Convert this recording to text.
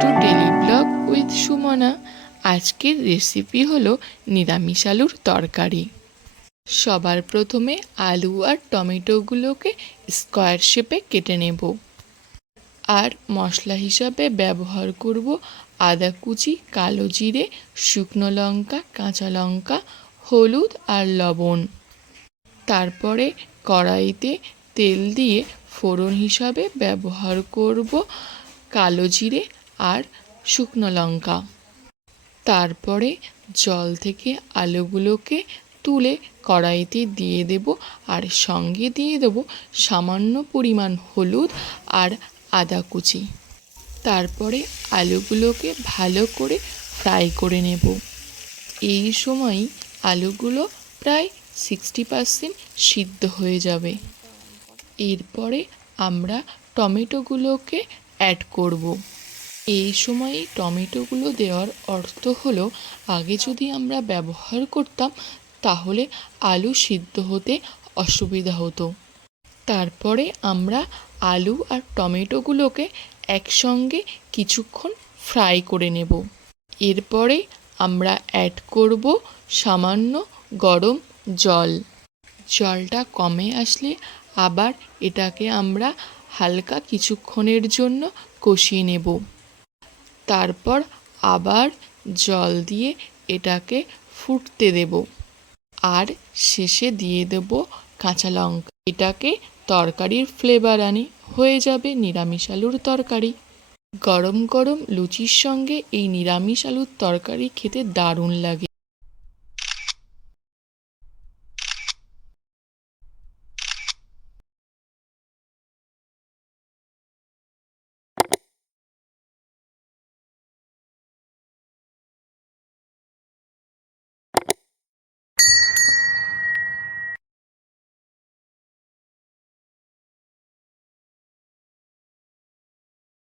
Two daily blog with Sumana. আজকের recipe হলো নিরামিষ আলুর তরকারি। সবার প্রথমে আলু আর টমেটোগুলোকে স্কোয়ার শেপে কেটে নেব। আর মশলা হিসাবে ব্যবহার করব আদা কুচি, কালো জিরে, শুকনো লঙ্কা, কাঁচা লঙ্কা, হলুদ আর লবণ। তারপরে কড়াইতে তেল দিয়ে ফোড়ন হিসাবে ব্যবহার করব কালো জিরে আর শুকনো লঙ্কা। তারপরে জল থেকে আলুগুলোকে তুলে কড়াইতে দিয়ে দেব আর সঙ্গে দিয়ে দেব সামান্য পরিমাণ হলুদ আর আদা কুচি। তারপরে আলুগুলোকে ভালো করে ফ্রাই করে নেব। এই সময়ই আলুগুলো প্রায় 60% সিদ্ধ হয়ে যাবে। এরপরে আমরা টমেটোগুলোকে অ্যাড করব। এই সময়ে টমেটোগুলো দেওয়ার অর্থ হলো আগে যদি আমরা ব্যবহার করতাম তাহলে আলু সিদ্ধ হতে অসুবিধা হতো। তারপরে আমরা আলু আর টমেটোগুলোকে একসঙ্গে কিছুক্ষণ ফ্রাই করে নেব। এরপরে আমরা অ্যাড করব সামান্য গরম জল। জলটা কমে আসলে আবার এটাকে আমরা হালকা কিছুক্ষণের জন্য কষিয়ে নেব। তারপর আবার জল দিয়ে এটাকে ফুটতে দেব আর শেষে দিয়ে দেব কাঁচা লঙ্কা। এটাকে তরকারির ফ্লেভার আনে, হয়ে যাবে নিরামিষ আলুর তরকারি। গরম গরম লুচির সঙ্গে এই নিরামিষ আলুর তরকারি খেতে দারুণ লাগে।